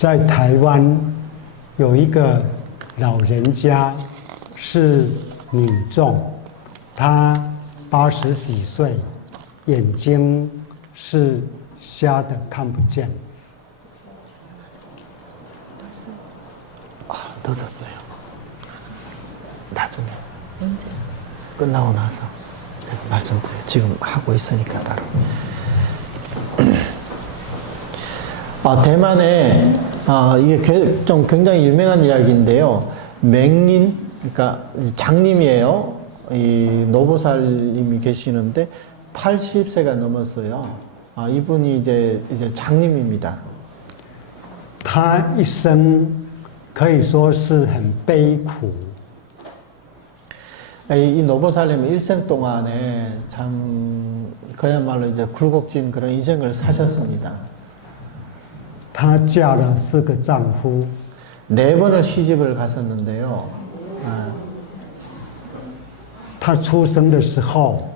在台湾有一个老人家是女众，她80几岁，眼睛是瞎的，看不见。 늦었어요. 나중에 언제? 끝나고 나서 제가 말씀드려요. 지금 하고 있으니까 따로. 대만에 이게 좀 굉장히 유명한 이야기인데요. 맹인, 그러니까 장님이에요. 이 노보살님이 계시는데 80세가 넘었어요. 이분이 이제 장님입니다. 他一生可以说是很悲苦。 이 노보살님은 일생 동안에 참 그야말로 이제 굴곡진 그런 인생을 사셨습니다. 她嫁了4个丈夫， 4번을 시집을 갔었는데요. 她出生的时候，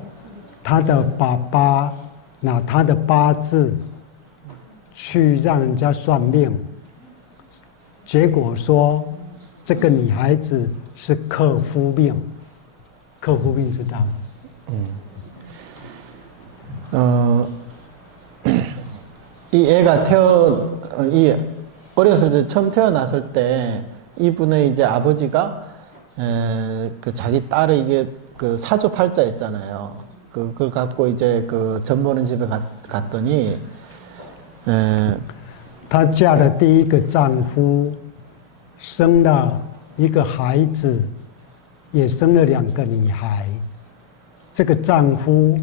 她的爸爸拿她的八字去让人家算命。 结果说，这个女孩子是克夫命，克夫命知道吗？ 이 애가 어려서 이제 처음 태어났을 때 이분의 이제 아버지가 그 자기 딸을 이게 그 사주팔자 있잖아요. 그걸 갖고 이제 그 전 보는 집에 갔더니 她嫁的第一个丈夫生了一个孩子，也生了2个女孩。这个丈夫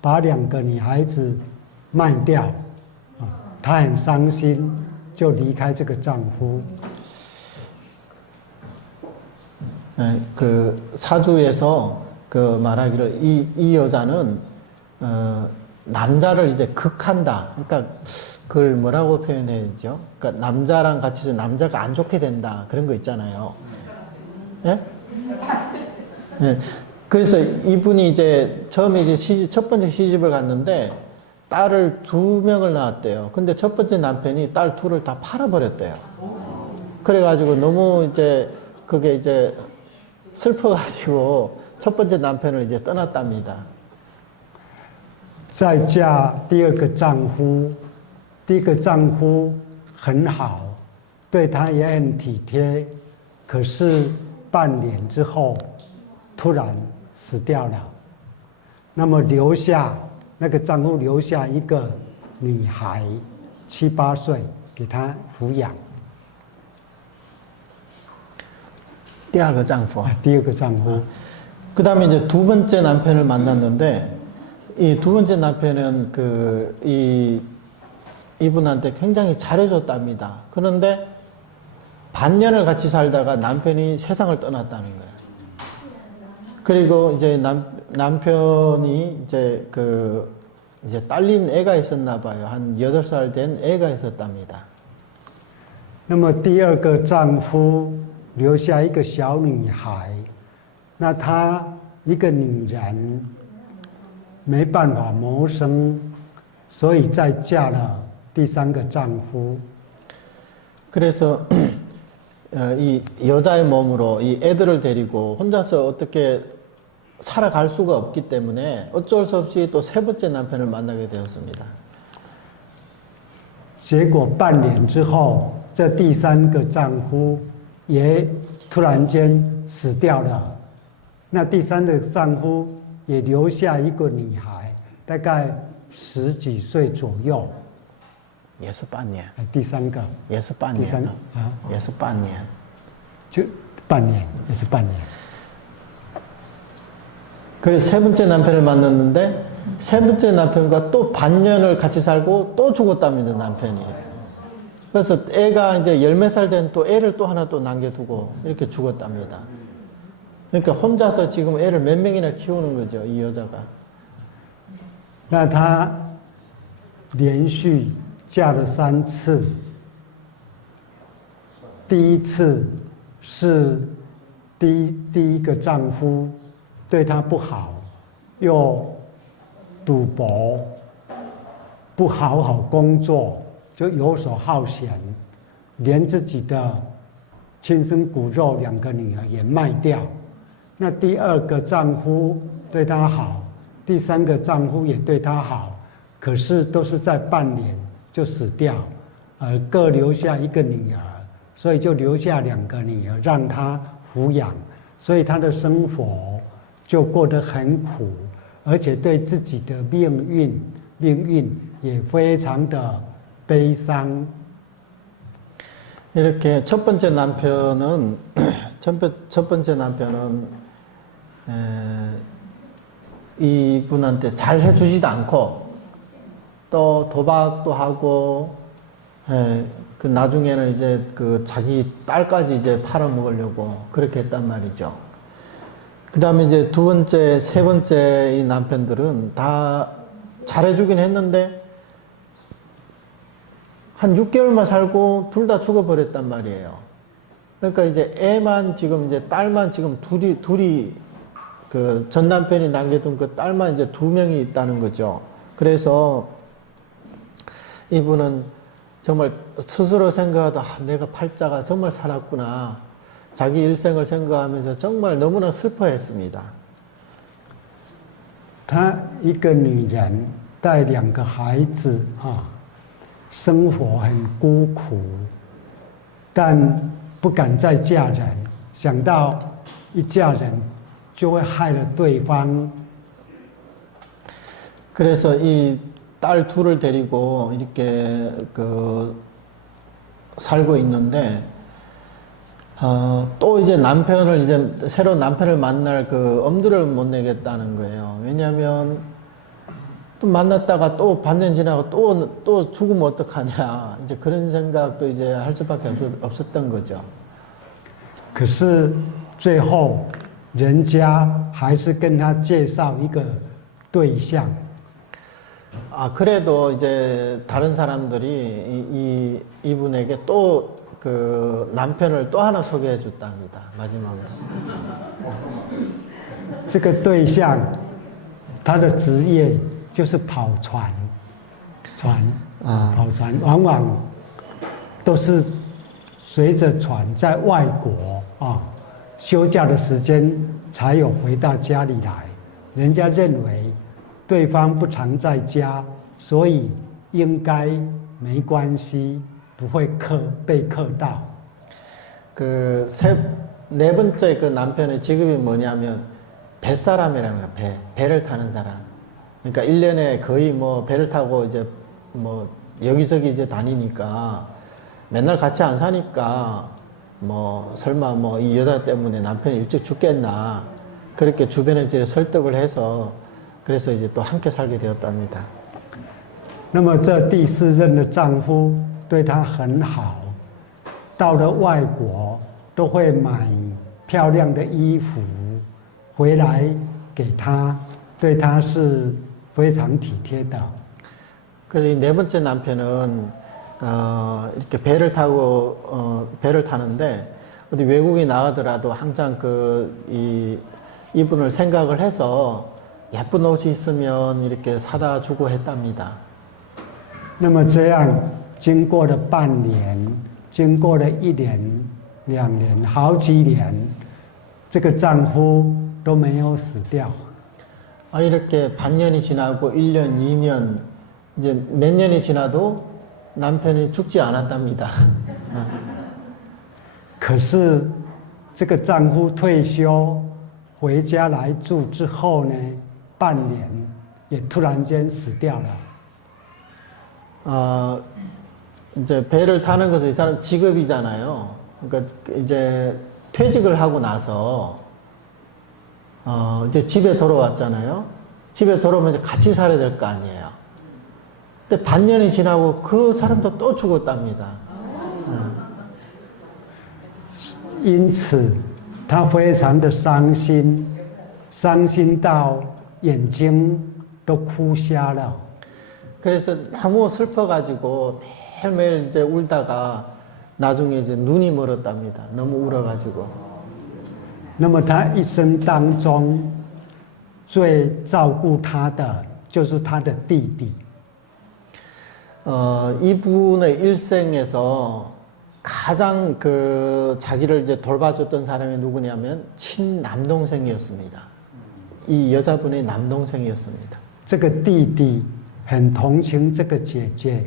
把2个女孩子卖掉，她很伤心，就离开这个丈夫。 그 사주에서 그 말하기를 이 여자는 남자를 이제 극한다. 그러니까 그걸 뭐라고 표현해야죠? 그러니까 남자랑 같이 있어서 남자가 안 좋게 된다. 그런 거 있잖아요. 예? 예. 그래서 이분이 이제 처음에 이제 첫 번째 시집을 갔는데 딸을 2명을 낳았대요. 근데 첫 번째 남편이 딸 2를 다 팔아버렸대요. 그래가지고 너무 이제 그게 이제 슬퍼가지고 첫 번째 남편을 이제 떠났답니다. 再嫁第2个丈夫，第1个丈夫很好，对她也很体贴，可是半年之后突然死掉了。那么那个丈夫留下一个女孩，7、8岁，给她抚养。 第2个丈夫. 第2个丈夫. 그 다음에 이제 2번째 남편을 만났는데, 이 2번째 남편은 이분한테 굉장히 잘해줬답니다. 그런데 반년을 같이 살다가 남편이 세상을 떠났다는 거예요. 그리고 이제 남편이 이제 이제 딸린 애가 있었나 봐요. 한 8살 된 애가 있었답니다. 那么第2个丈夫留下一个小女孩，那她一个女人没办法谋生，所以再嫁了第3个丈夫。 그래서 이 여자의 몸으로 이 애들을 데리고 혼자서 어떻게 살아갈 수가 없기 때문에 어쩔 수 없이 또 3번째 남편을 만나게 되었습니다. 结果半年之后，这第3个丈夫也突然间死掉了。那第3个丈夫也留下一个女孩，大概10几岁左右。 也是半年。第3个。也是半年。也是半年。就半年，也是半年。 그래서 3번째 남편을 만났는데 3번째 남편과 또 반년을 같이 살고 또 죽었답니다, 남편이. 그래서 애가 이제 10몇 살 된 또 애를 또 하나 또 남겨두고 이렇게 죽었답니다. 그러니까 혼자서 지금 애를 몇 명이나 키우는 거죠, 이 여자가. 那她连续嫁了3次，第1次是第一个丈夫对她不好，又赌博，不好好工作，就游手好闲，连自己的亲生骨肉2个女儿也卖掉。那第2个丈夫对她好，第3个丈夫也对她好，可是都是在半年就死掉，而各留下1个女儿，所以就留下2个女儿让她抚养，所以她的生活就过得很苦，而且对自己的命运也非常的悲伤。 이렇게 첫 번째 남편은 첫 번째 남편은 이분한테 잘 해주지도 않고 또 도박도 하고 그 나중에는 이제 그 자기 딸까지 이제 팔아먹으려고 그렇게 했단 말이죠. 그 다음에 이제 2번째, 3번째 이 남편들은 다 잘해주긴 했는데 한 6개월만 살고 둘 다 죽어버렸단 말이에요. 그러니까 이제 애만 지금 이제 딸만 지금 둘이 그 전 남편이 남겨둔 그 딸만 이제 2명이 있다는 거죠. 그래서 이분은 정말 스스로 생각하다 내가 팔자가 정말 살았구나. 자기 일생을 생각하면서 정말 너무나 슬퍼했습니다. 她一个女人带2个孩子啊。 生活很孤苦，但不敢再嫁人，想到一嫁人就会害了对方。 그래서 이 딸 2을 데리고 이렇게 그 살고 있는데 또 이제 남편을 이제 새로운 남편을 만날 그 엄두를 못 내겠다는 거예요. 왜냐하면 또 만났다가 또 반년 지나고 또 죽으면 어떡하냐. 이제 그런 생각도 이제 할 수밖에 없었던 거죠. 可是最后人家还是跟他介绍一个对象。 그래도 이제 다른 사람들이 이분에게 또 그 남편을 또 하나 소개해 줬답니다. 마지막으로. 这个对象，他的职业 就是跑船，跑船往往都是随着船在外国啊，休假的时间才有回到家里来。人家认为对方不常在家，所以应该没关系，不会被克到。 네 번째 그 남편의 직업이 뭐냐면 뱃사람이라는 거예요. 배를 타는 사람. 그러니까 1년에 거의 뭐 배를 타고 이제 뭐 여기저기 이제 다니니까 맨날 같이 안 사니까 뭐 설마 뭐 이 여자 때문에 남편이 일찍 죽겠나 그렇게 주변에 이제 설득을 해서 그래서 이제 또 함께 살게 되었답니다. 那么这第4任的丈夫对她很好，到了外国都会买漂亮的衣服回来给她，对她是 非常体贴的。 그래서 이 4번째 남편은 이렇게 배를 타고 배를 타는데 어디 외국에 나가더라도 항상 이분을 생각을 해서 예쁜 옷이 있으면 이렇게 사다 주고 했답니다. 那么这样经过了半年，经过了1年、2年、好几年，这个丈夫都没有死掉。 이렇게 반년이 지나고 1년, 2년, 이제 몇 년이 지나도 남편이 죽지 않았답니다. 可是这个丈夫退休回家来住之后呢，半年也突然间死掉了。 이제 배를 타는 것은 이 사람 직업이잖아요. 그러니까 이제 퇴직을 하고 나서 이제 집에 돌아왔잖아요. 집에 돌아오면 이제 같이 살아야 될 거 아니에요. 근데 반년이 지나고 그 사람도 또 죽었답니다. 因此，他非常的伤心，伤心到眼睛都哭瞎了。 그래서 너무 슬퍼가지고 매일매일 이제 울다가 나중에 이제 눈이 멀었답니다. 너무 울어가지고. 那么他一生当中最照顾他的就是他的弟弟。 이분의 일생에서 가장 그 자기를 이제 돌봐줬던 사람이 누구냐면 친남동생이었습니다. 이 여자분의 남동생이었습니다. 这个弟弟很同情这个姐姐，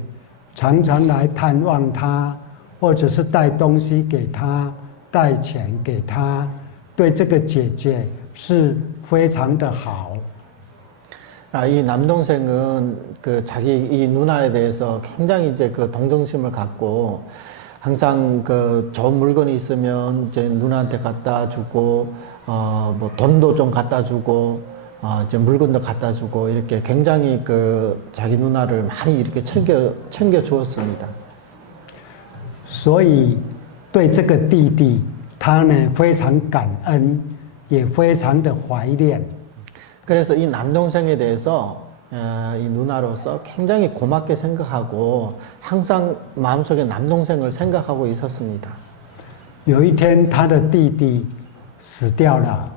常常来探望她，或者是带东西给她，带钱给她，对这个姐姐是非常的好。 이 남동생은 그 자기 이 누나에 대해서 굉장히 이제 그 동정심을 갖고 항상 그 좋은 물건이 있으면 이제 누나한테 갖다 주고 뭐 돈도 좀 갖다 주고 이제 물건도 갖다 주고 이렇게 굉장히 그 자기 누나를 많이 이렇게 챙겨 주었습니다. 所以对这个弟弟，他呢非常感恩，也非常的怀念。 그래서 이 남동생에 대해서 이 누나로서 굉장히 고맙게 생각하고 항상 마음속에 남동생을 생각하고 있었습니다. 有一天，他的弟弟死掉了，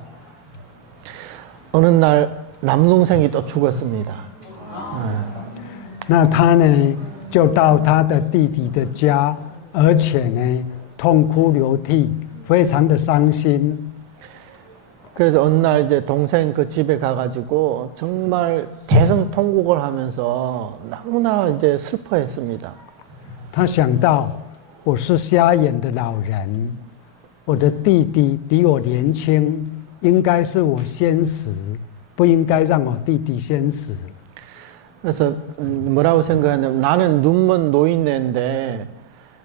어느 날 남동생이 또 죽었습니다. 那他呢就到他的弟弟的家，而且呢痛哭流涕，非常的伤心。 그래서 어느 날 이제 동생 그 집에 가가지고 정말 대성통곡을 하면서 너무나 이제 슬퍼했습니다. 他想到我是瞎眼的老人，我的弟弟比我年轻，应该是我先死，不应该让我弟弟先死。 그래서 뭐라고 생각했냐면 나는 눈먼 노인네인데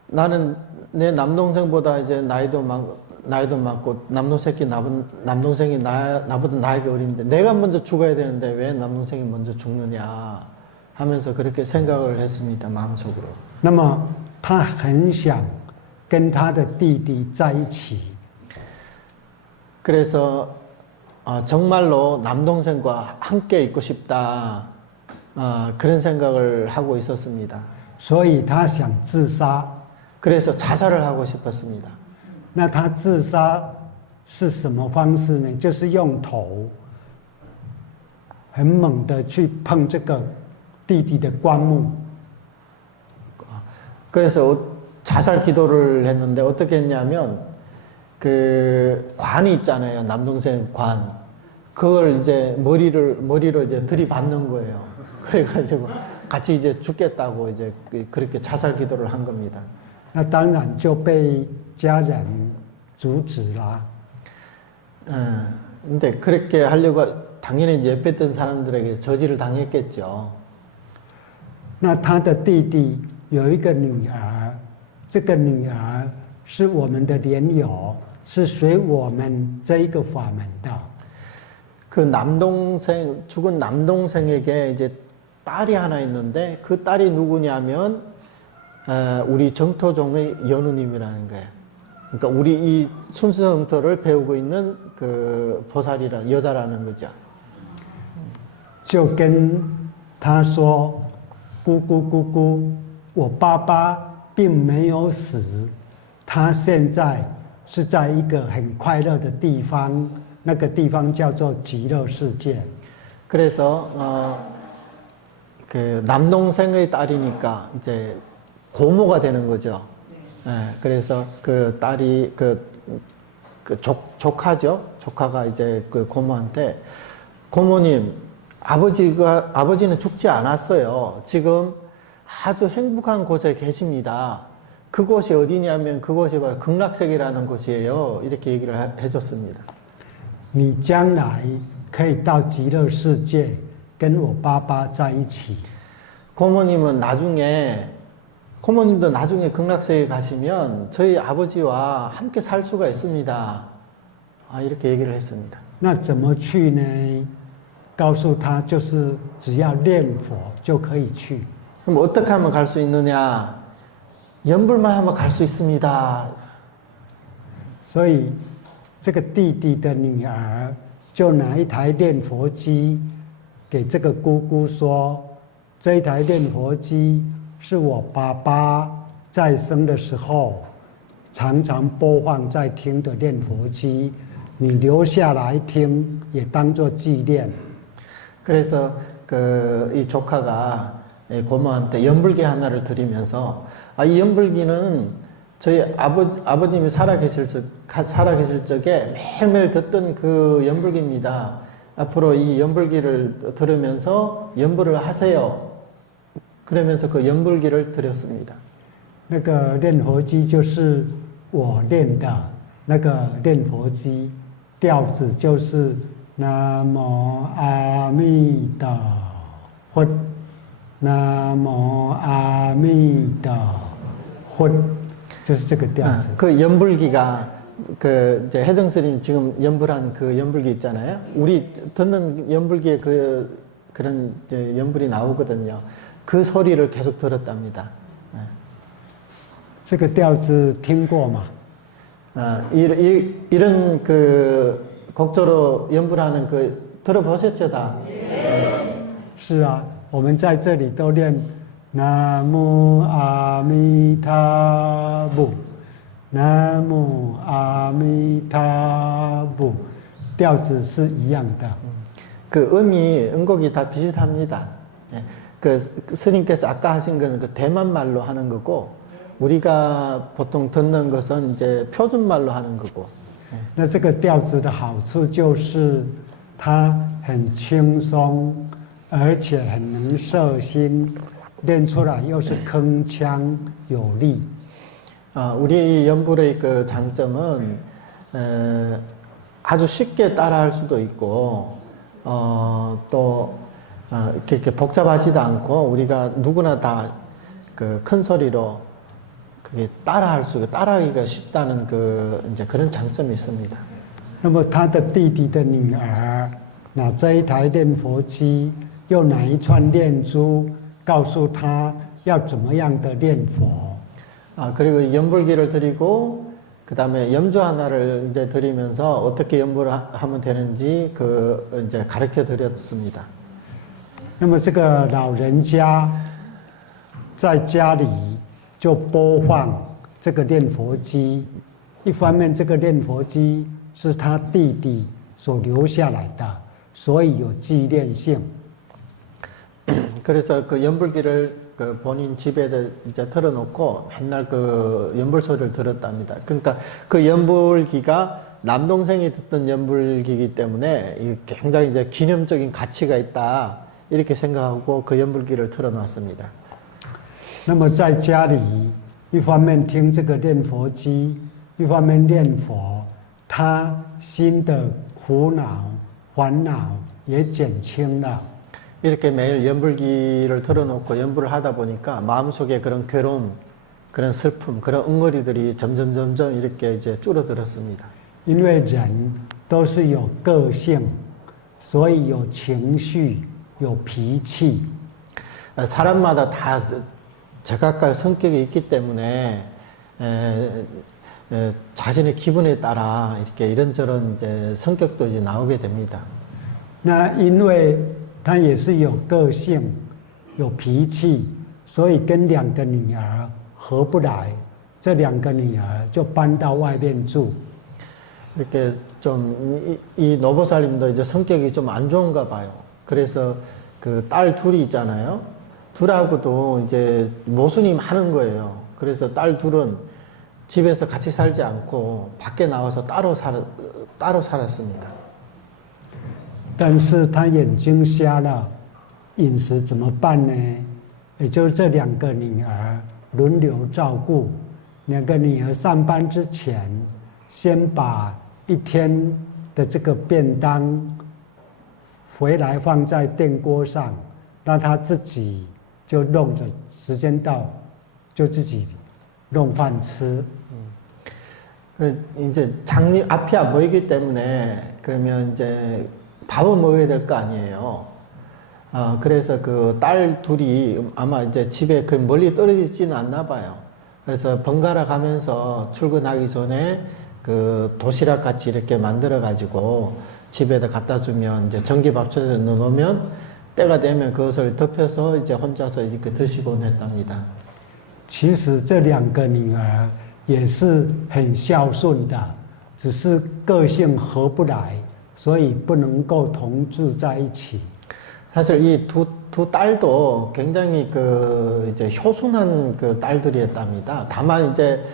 나는 내 남동생보다 이제 나이도 많고 남동생이 나보다 나이가 어린데 내가 먼저 죽어야 되는데 왜 남동생이 먼저 죽느냐 하면서 그렇게 생각을 했습니다. 마음속으로. 那么他很想跟他的弟弟在一起， 그래서 정말로 남동생과 함께 있고 싶다 그런 생각을 하고 있었습니다. 所以他想自杀。 그래서 자살을 하고 싶었습니다. 那他自杀是什么方式呢？就是用头很猛的去碰这个弟弟的棺木。 그래서 자살 기도를 했는데 어떻게 했냐면 그 관이 있잖아요. 남동생 관. 그걸 이제 머리로 이제 들이받는 거예요. 그래가지고 같이 이제 죽겠다고 이제 그렇게 자살 기도를 한 겁니다. 那当然就被家人阻止了。 근데 그렇게 하려고 당연히 이제 옆에 있던 사람들에게 저지를 당했겠죠. 那他的弟弟有一个女儿，这个女儿是我们的莲友，是随我们这一个法门的。 그 죽은 남동생에게 이제 딸이 하나 있는데 그 딸이 누구냐면 우리 정토종의 연우님이라는 거예요. 그러니까 우리 이 순수성토를 배우고 있는 그 보살이라 여자라는 거죠. 就跟他说：“姑姑姑姑，我爸爸并没有死，他现在是在一个很快乐的地方，那个地方叫做极乐世界。” 그래서 그 남동생의 딸이니까 이제 고모가 되는 거죠. 예, 그래서 그 딸이 조카죠. 조카가 이제 그 고모한테 고모님, 아버지는 죽지 않았어요. 지금 아주 행복한 곳에 계십니다. 그곳이 어디냐면 그곳이 바로 극락세계라는 곳이에요. 이렇게 얘기를 해줬습니다. 你将来可以到极乐世界跟我爸爸在一起。 고모님도 나중에 극락세계 가시면 저희 아버지와 함께 살 수가 있습니다. 이렇게 얘기를 했습니다. 那怎么去呢？告诉他，就是只要念佛就可以去。 그럼 어떻게 하면 갈 수 있느냐? 연불만 하면 갈 수 있습니다. 所以这个弟弟的女儿就拿一台念佛机给这个姑姑说：“这一台念佛机是我爸爸在生的时候常常播放在听的念佛机，你留下来听，也当作纪念。” 그래서 이 조카가 고모한테 연불기 하나를 드리면서 이 연불기는 저희 아버님이 살아계실 적에 매일매일 듣던 그 연불기입니다. 앞으로 이 연불기를 들으면서 연불을 하세요. 그러면서 그 연불기를 드렸습니다. 那个念佛机就是我练的那个念佛机，调子就是南无阿弥陀佛，南无阿弥陀佛，就是这个调子。 그 연불기가 그 이제 혜정 스님 지금 연불한 그 연불기 있잖아요. 우리 듣는 연불기에 그런 이제 연불이 나오거든요. 그 소리를 계속 들었답니다. 这个调子听过吗？ 이런 그 곡조로 연불하는 그 들어보셨죠 다? 是啊，我们在这里都念南无阿弥陀佛，南无阿弥陀佛，调子是一样的。 그 음곡이 다 비슷합니다. 예. 그 스님께서 아까 하신 거는 그 대만 말로 하는 거고, 우리가 보통 듣는 것은 이제 표준 말로 하는 거고. 那这个调子的好处就是它很轻松，而且很能摄心，练出来又是铿锵有力。 우리 연불의 그 장점은 아주 쉽게 따라할 수도 있고, 또 이렇게 복잡하지도 않고 우리가 누구나 다 그 큰 소리로 그게 따라하기가 쉽다는 그 이제 그런 장점이 있습니다. 那么他的弟弟的女儿拿这一台念佛机，又拿一串念珠，告诉他要怎么样的念佛。 그리고 연불기를 드리고 그 다음에 염주 하나를 이제 드리면서 어떻게 연불을 하면 되는지 그 이제 가르쳐 드렸습니다. 那么这个老人家在家里就播放这个念佛机，一方面这个念佛机是他弟弟所留下来的，所以有纪念性。 그래서 그 연불기를 그 본인 집에 이제 틀어놓고 맨날 그 연불 소리를 들었답니다. 그러니까 그 연불기가 남동생이 듣던 연불기이기 때문에 굉장히 이제 기념적인 가치가 있다 이렇게 생각하고 그 연불기를 틀어놨습니다. 那么在家里，一方面听这个念佛机，一方面念佛，他心的苦恼、烦恼也减轻了。 이렇게 매일 연불기를 틀어놓고 연불을 하다 보니까 마음속에 그런 괴로움, 그런 슬픔, 그런 응어리들이 점점 이렇게 이제 줄어들었습니다. 因为人都是有个性，所以有情绪、有脾气。 사람마다 다 제각각 성격이 있기 때문에 자신의 기분에 따라 이렇게 이런저런 이제 성격도 이제 나오게 됩니다. 那因为他也是有个性、有脾气，所以跟两个女儿合不来，这两个女儿就搬到外面住。 이렇게 좀 이 노보살님도 이제 성격이 좀 안 좋은가 봐요. 그래서 그 딸 둘이 있잖아요. 둘하고도 이제 모순이 많은 거예요. 그래서 딸 둘은 집에서 같이 살지 않고 밖에 나와서 따로 살았습니다. 但是他眼睛瞎了，饮食怎么办呢？也就是这两个女儿轮流照顾。两个女儿上班之前，先把一天的这个便当回来放在电锅上，让她自己就弄着，时间到就自己弄饭吃。 이제 장님 앞이 안 보이기 때문에 그러면 이제 밥을 먹어야 될 거 아니에요. 그래서 그 딸 둘이 아마 이제 집에 그 멀리 떨어지지는 않나 봐요. 그래서 번갈아 가면서 출근하기 전에 그 도시락 같이 이렇게 만들어 가지고 집에다 갖다 주면 이제 전기밥솥에 넣어놓으면 때가 되면 그것을 덮여서 이제 혼자서 이렇게 드시곤 했답니다. 其实这两个女儿也是很孝顺的，只是个性合不来，所以不能够同住在一起。 사실 이 두 딸도 굉장히 그 이제 효순한 그 딸들이었답니다. 다만 이제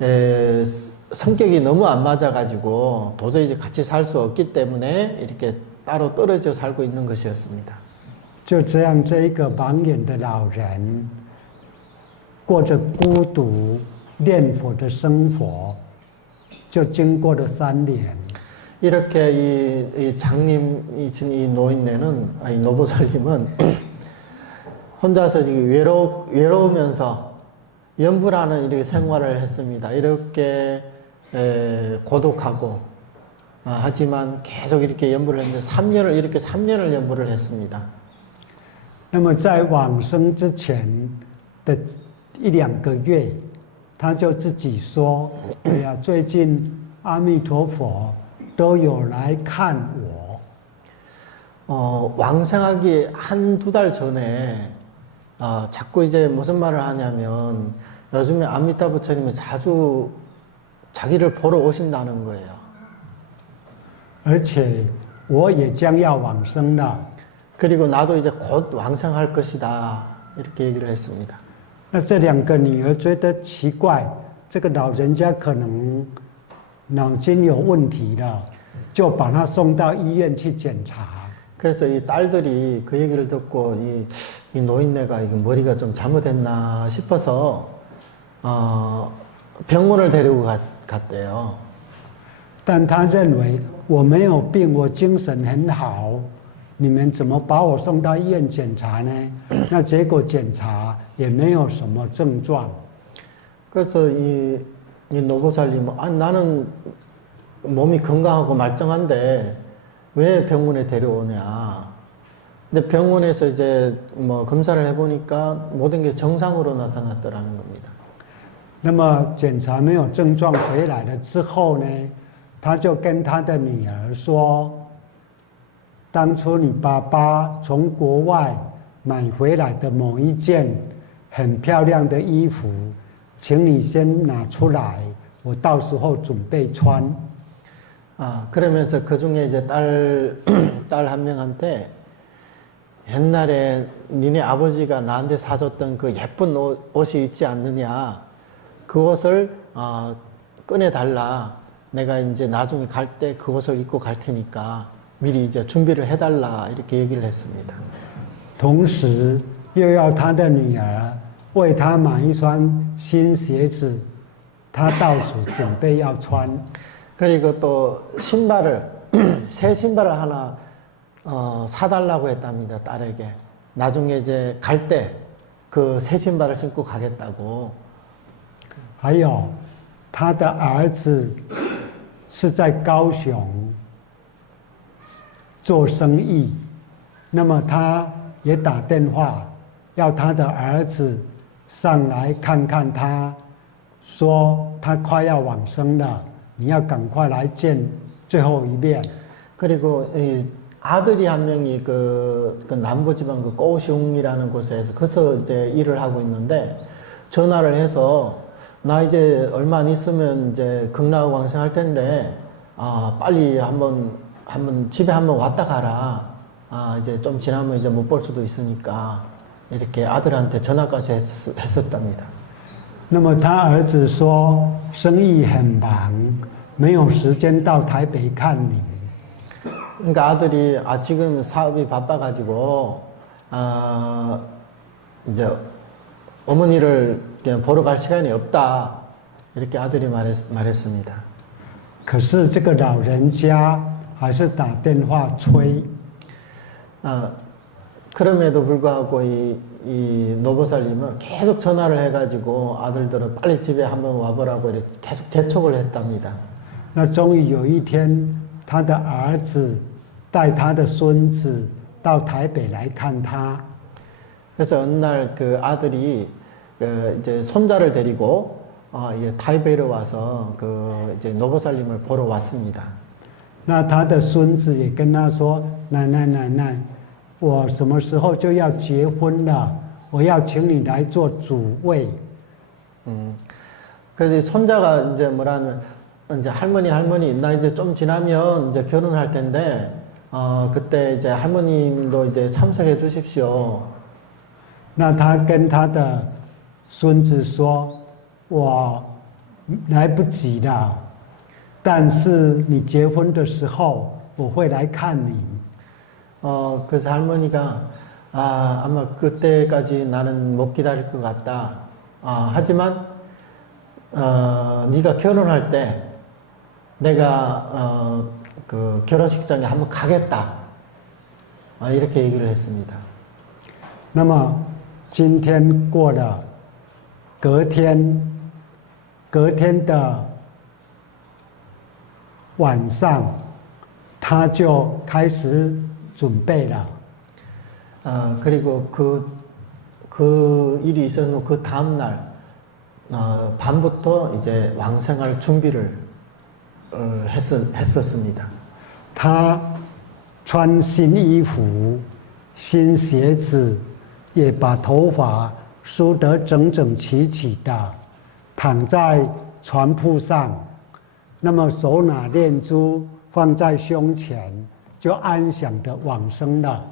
성격이 너무 안 맞아가지고 도저히 이제 같이 살 수 없기 때문에 이렇게 따로 떨어져 살고 있는 것이었습니다. 就这样，这一个盲眼的老人，过着孤独念佛的生活，就经过了3年。 이렇게 이 장님이신 이 노인네는, 이 노보살님은 혼자서 지금 외로우면서 연불하는 이렇게 생활을 했습니다. 이렇게 고독하고, 하지만 계속 이렇게 연불을 했는데 3년을 연불을 했습니다. 那么在往生之前的1、2个月，他就自己说：“哎呀，最近阿弥陀佛都有来看我。” 왕생하기 1~2달 전에 자꾸 이제 무슨 말을 하냐면 요즘에 아미타 부처님이 자주 자기를 보러 오신다는 거예요. 而且我也将要往生了。 그리고 나도 이제 곧 왕생할 것이다. 이렇게 얘기를 했습니다. 那这2个女儿觉得奇怪，这个老人家可能脑筋有问题了，就把他送到医院去检查。 그래서 이 딸들이 그 얘기를 듣고 이 노인네가 이게 머리가 좀 잘못됐나 싶어서 병원을 데리고 갔대요. 但他认为我没有病，我精神很好，你们怎么把我送到医院检查呢？那结果检查也没有什么症状。 그래서 이 노보살님은 나는 몸이 건강하고 말짱한데 왜 병원에 데려오냐. 근데 병원에서 이제 뭐 검사를 해보니까 모든 게 정상으로 나타났더라는 겁니다. 那么检查没有症状回来了之后呢，他就跟他的女儿说：“当初你爸爸从国外买回来的某一件很漂亮的衣服，请你先拿出来，我到时候准备穿。” 그러면서 그 중에 이제 딸 한 명한테 옛날에 니네 아버지가 나한테 사줬던 그 예쁜 옷이 있지 않느냐. 그 옷을 꺼내달라. 내가 이제 나중에 갈 때 그 옷을 입고 갈 테니까 미리 이제 준비를 해달라. 이렇게 얘기를 했습니다. 同时又要他的女儿为他买一双新鞋子，他到时准备要穿。 그리고 또 신발을 새 신발을 하나 사달라고 했답니다. 딸에게. 나중에 이제 갈 때 그 새 신발을 신고 가겠다고. 还有他的儿子是在高雄做生意，那么他也打电话要他的儿子上来看看他，说他快要往生了。 你要赶快来见最后一面。 그리고 이 아들이 한 명이 그 남부지방 그 꼬슝이라는 곳에서 거기서 이제 일을 하고 있는데 전화를 해서 나 이제 얼마 안 있으면 이제 극락을 왕생할 텐데 빨리 한번 집에 한번 왔다 가라. 이제 좀 지나면 이제 못 볼 수도 있으니까 이렇게 아들한테 전화까지 했었답니다. 那么他儿子说生意很忙，没有时间到台北看你。 그러니까 아들이 지금 사업이 바빠가지고 이제 어머니를 그냥 보러 갈 시간이 없다 이렇게 아들이 말했습니다. 可是这个老人家还是打电话催。 그럼에도 불구하고 이 노보살님은 계속 전화를 해가지고 아들들은 빨리 집에 한번 와보라고 이렇게 계속 재촉을 했답니다. 那终于有一天，他的儿子带他的孙子到台北来看他。 그래서 어느 날 그 아들이 이제 손자를 데리고 타이베이로 와서 그 이제 노보살님을 보러 왔습니다. 那他的孙子也跟他说：“奶奶，我什么时候就要结婚了？我要请你来做主位。” 그래서 손자가 이제 뭐라면 이제 할머니 나 이제 좀 지나면 이제 결혼할 텐데 그때 이제 할머님도 이제 참석해 주십시오. 那他跟他的孙子说：“我来不及了。但是你结婚的时候，我会来看你。 그래서 할머니가 아마 그때까지 나는 못 기다릴 것 같다. 하지만 네가 결혼할 때 내가 그 결혼식장에 한번 가겠다. 이렇게 얘기를 했습니다. 那么今天过了，隔天的晚上，他就开始准备了。 그리고 그 일이 있은 후 그 다음날 밤부터 이제 왕생할 준비를 했었습니다. 他穿新衣服、新鞋子，也把头发梳得整整齐齐的，躺在床铺上，那么手拿念珠放在胸前，就安详的往生了。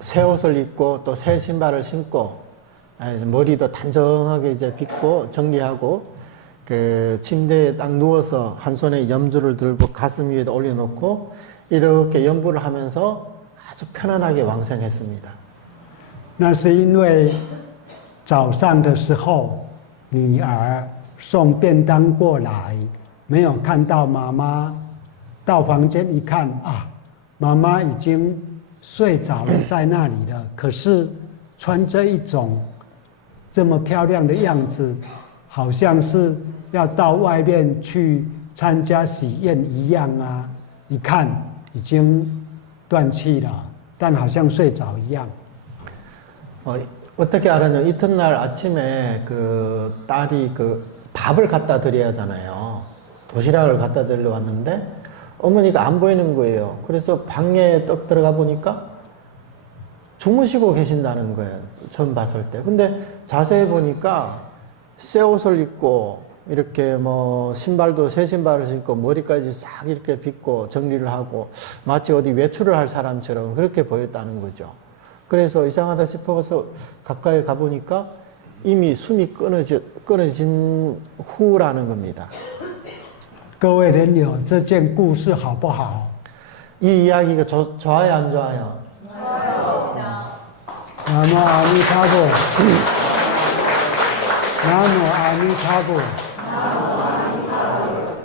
새 옷을 입고 또 새 신발을 신고 머리도 단정하게 이제 빗고 정리하고 그 침대에 딱 누워서 한 손에 염주를 들고 가슴 위에 올려놓고 이렇게 염불을 하면서 아주 편안하게 왕생했습니다. 那是因为早上的时候，女儿送便当过来，没有看到妈妈，到房间一看啊，妈妈已经 睡着了，在那里了。可是穿着一种这么漂亮的样子，好像是要到外面去参加喜宴一样啊！一看已经断气了，但好像睡着一样。 어떻게 알았냐? 이튿날 아침에 그 딸이 그 밥을 갖다 드려야 하잖아요. 도시락을 갖다 드리러 왔는데 어머니가 안 보이는 거예요. 그래서 방에 떡 들어가 보니까 주무시고 계신다는 거예요. 처음 봤을 때. 근데 자세히 보니까 새 옷을 입고 이렇게 뭐 신발도 새 신발을 신고 머리까지 싹 이렇게 빗고 정리를 하고 마치 어디 외출을 할 사람처럼 그렇게 보였다는 거죠. 그래서 이상하다 싶어서 가까이 가보니까 이미 숨이 끊어진 후라는 겁니다. 各位人友，这件故事好不好？ 이 이야기가 좋아요, 안 좋아요? 南无阿弥陀佛，南无阿弥陀佛，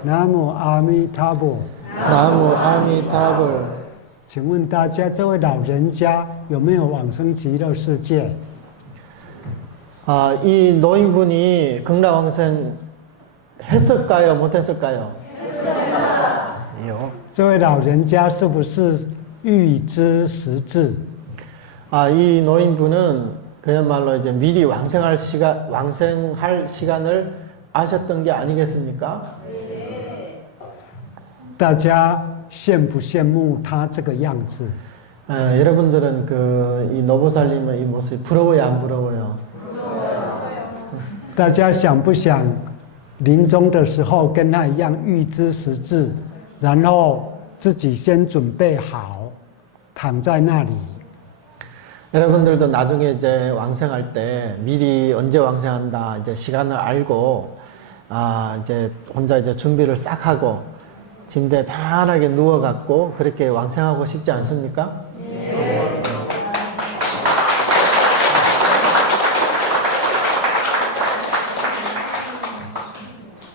南无阿弥陀佛。 나무 아미타불. 请问大家，这位老人家有没有往生极乐世界？ 이 노인분이 극락왕생 했을까요? 못했을까요? 했어요. 这位老人家是不是预知时至？ 이 노인분은 그야말로 이제 미리 왕생할 시간을 아셨던 게 아니겠습니까? 大家羡不羡慕他这个样子？ 여러분들은 이 노보살님의 이 모습이 부러워요, 안 부러워요? 大家想不想临终的时候跟他一样预知时至，然后自己先准备好，躺在那里？ 여러분들도 나중에 이제 왕생할 때 미리 언제 왕생한다 이제 시간을 알고 이제 혼자 이제 준비를 싹 하고 침대에 편안하게 누워 갖고 그렇게 왕생하고 싶지 않습니까? 네.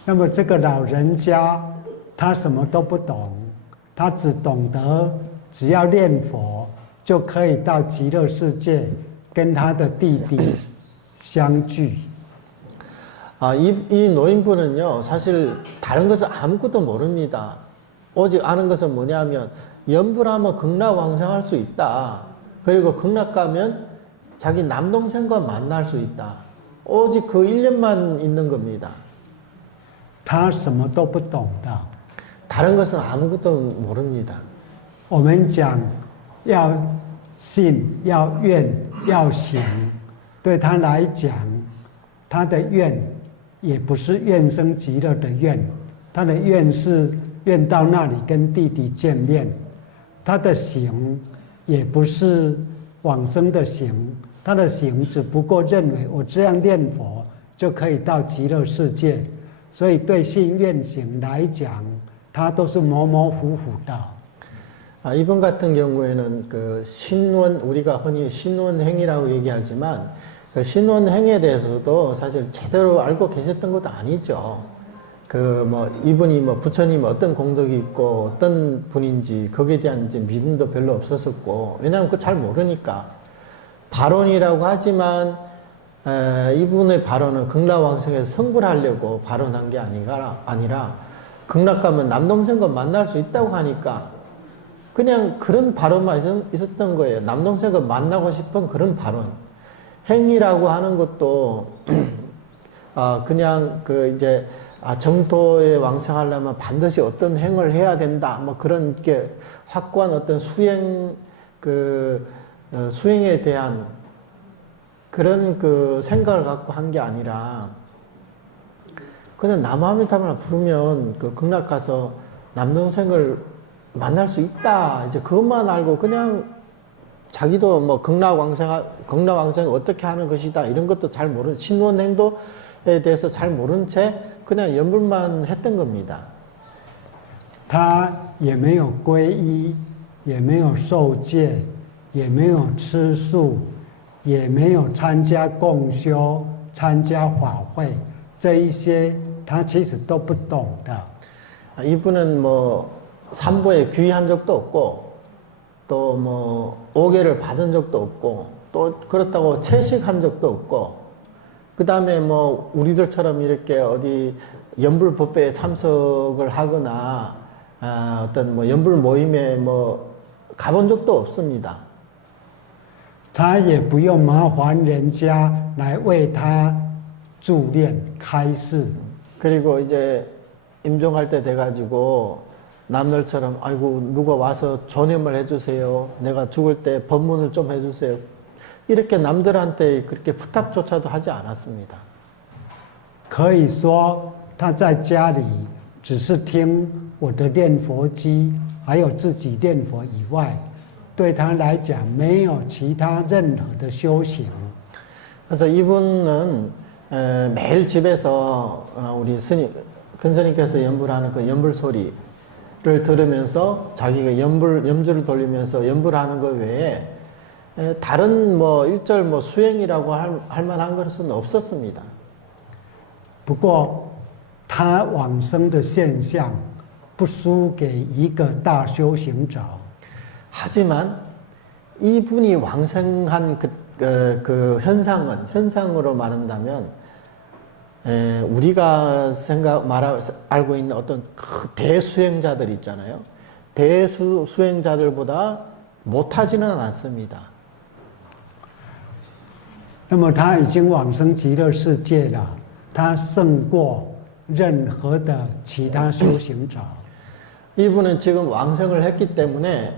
那么这个老人家他什么都不懂，他只懂得只要念佛就可以到极乐世界跟他的弟弟相聚。 이 노인분은요, 사실 다른 것을 아무것도 모릅니다. 오직 아는 것은 뭐냐면, 염불하면 극락왕생할 수 있다. 그리고 극락 가면 자기 남동생과 만날 수 있다. 오직 그 일념만 있는 겁니다. 他什么都不懂的。 다른 것은 아무것도 모릅니다. 我们讲要信、要愿、要行，对他来讲，他的愿也不是愿生极乐的愿，他的愿是愿到那里跟弟弟见面。他的行也不是往生的行，他的行只不过认为我这样念佛就可以到极乐世界。所以对信愿行来讲，它都是模模糊糊的。 이분 같은 경우에는 그 신원, 우리가 흔히 신원행이라고 얘기하지만 그 신원행에 대해서도 사실 제대로 알고 계셨던 것도 아니죠. 그 뭐 이분이 뭐 부처님 어떤 공덕이 있고 어떤 분인지 거기에 대한 이제 믿음도 별로 없었었고, 왜냐하면 그거 잘 모르니까. 발언이라고 하지만 이분의 발언은 극락왕성에서 성불 하려고 발언한 게 아니라 극락 가면 남동생과 만날 수 있다고 하니까 그냥 그런 발언만 있었던 거예요. 남동생과 만나고 싶은 그런 발언. 행위라고 하는 것도 그냥 그 이제 정토에 왕생하려면 반드시 어떤 행을 해야 된다. 뭐 그런 게 확고한 어떤 수행에 대한 그런 그 생각을 갖고 한 게 아니라 그냥 나무아미타불을 부르면 그 극락 가서 남동생을 만날 수 있다. 이제 그것만 알고 그냥 자기도 뭐 극락왕생을 어떻게 하는 것이다. 이런 것도 잘 모르는, 신원행도에 대해서 잘 모른 채 그냥 연불만 했던 겁니다. 他也没有皈依，也没有受戒，也没有吃素，也没有参加共修、参加法会，这一些他其实都不懂的。 이분은 뭐 삼보에 귀의한 적도 없고 또 뭐 오계를 받은 적도 없고 또 그렇다고 채식한 적도 없고, 그 다음에 뭐 우리들처럼 이렇게 어디 연불 법회에 참석을 하거나 어떤 뭐 연불 모임에 뭐 가본 적도 없습니다. 他也不用麻烦人家来为他助念开示。 그리고 이제 임종할 때 돼가지고 남들처럼 아이고 누가 와서 존염을 해주세요. 내가 죽을 때 법문을 좀 해주세요. 이렇게 남들한테 그렇게 부탁조차도 하지 않았습니다. 可以说他在家里只是听我的念佛机，还有自己念佛以外，对他来讲没有其他任何的修行。 그래서 이분은 매일 집에서 우리 근스님께서 연불하는 그 연불 소리를 들으면서 자기가 염주를 돌리면서 연불하는 것 외에 다른 뭐 일절 뭐 수행이라고 할 만한 것은 없었습니다. 不过他往生的现象不输给一个大修行者。 하지만 이분이 왕생한 그 현상으로 말한다면 우리가 알고 있는 어떤 대수행자들 있잖아요. 대수행자들보다 못하지는 않습니다. 那么他已经往生极乐世界了，他胜过任何的其他修行者。 이분은 지금 왕생을 했기 때문에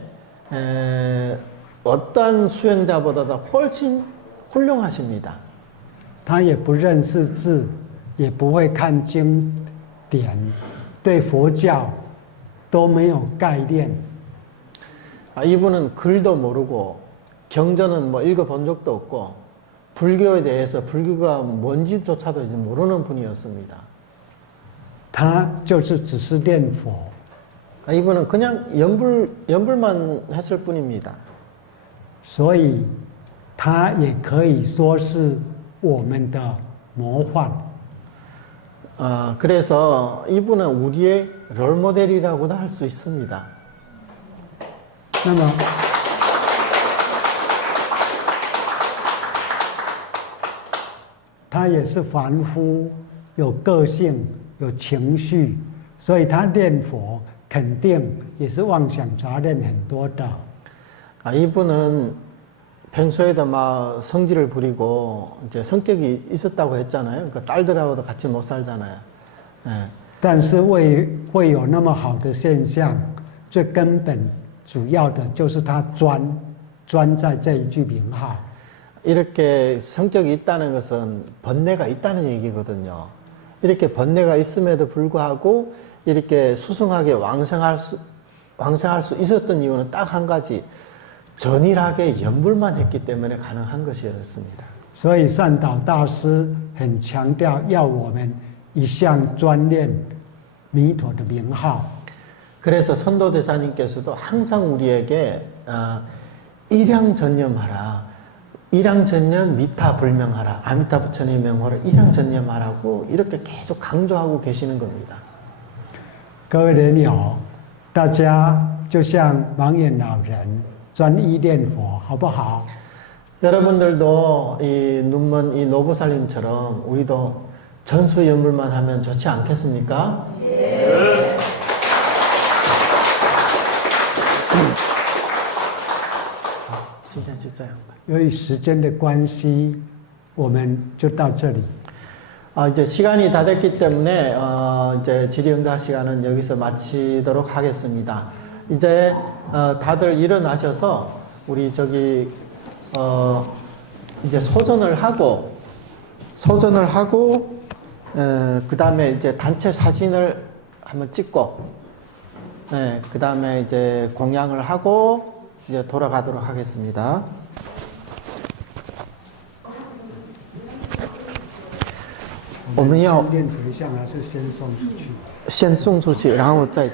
어떠한 수행자보다도 훨씬 훌륭하십니다. 他也不认识字，也不会看经典，对佛教都没有概念。 이분은 글도 모르고 경전은 뭐 읽어본 적도 없고 불교에 대해서 불교가 뭔지조차도 이제 모르는 분이었습니다. 他就是只是念佛。 이분은 그냥 연불만 했을 뿐입니다. 所以他也可以说是我们的模范。 그래서 이분은 우리의 롤모델이라고도 할 수 있습니다. 那么他也是凡夫，有个性，有情绪，所以他念佛肯定也是妄想杂念很多的。 이분은 평소에도 막 성질을 부리고 이제 성격이 있었다고 했잖아요. 그러니까 딸들하고도 같이 못 살잖아요. 但是会有那么好的现象，最根本主要的就是他专在这一句名号。 이렇게 성격이 있다는 것은 번뇌가 있다는 얘기거든요. 이렇게 번뇌가 있음에도 불구하고 이렇게 수승하게 왕생할 수 있었던 이유는 딱 한 가지, 전일하게 연불만 했기 때문에 가능한 것이었습니다. 所以善导大师很强调要我们一向专念弥陀的名号。 그래서 선도대사님께서도 항상 우리에게 일양전념하라. 일양전념 미타불명하라. 아미타부처님의 명호를 일양전념하라고 이렇게 계속 강조하고 계시는 겁니다. 各位莲友，大家就像盲眼老人专一念佛，好不好？ 여러분들도 이 눈먼 이 노보살님처럼 우리도 전수연물만 하면 좋지 않겠습니까? 예. 今天就这样吧。由于时间的关系，我们就到这里。 이제 시간이 다 됐기 때문에 이제 질의응답 시간은 여기서 마치도록 하겠습니다. 이제 다들 일어나셔서 우리 저기 이제 소전을 하고 그 다음에 이제 단체 사진을 한번 찍고 그 다음에 이제 공양을 하고 이제 돌아가도록 하겠습니다. 我们要念回向还是先送出去？先送出去，然后再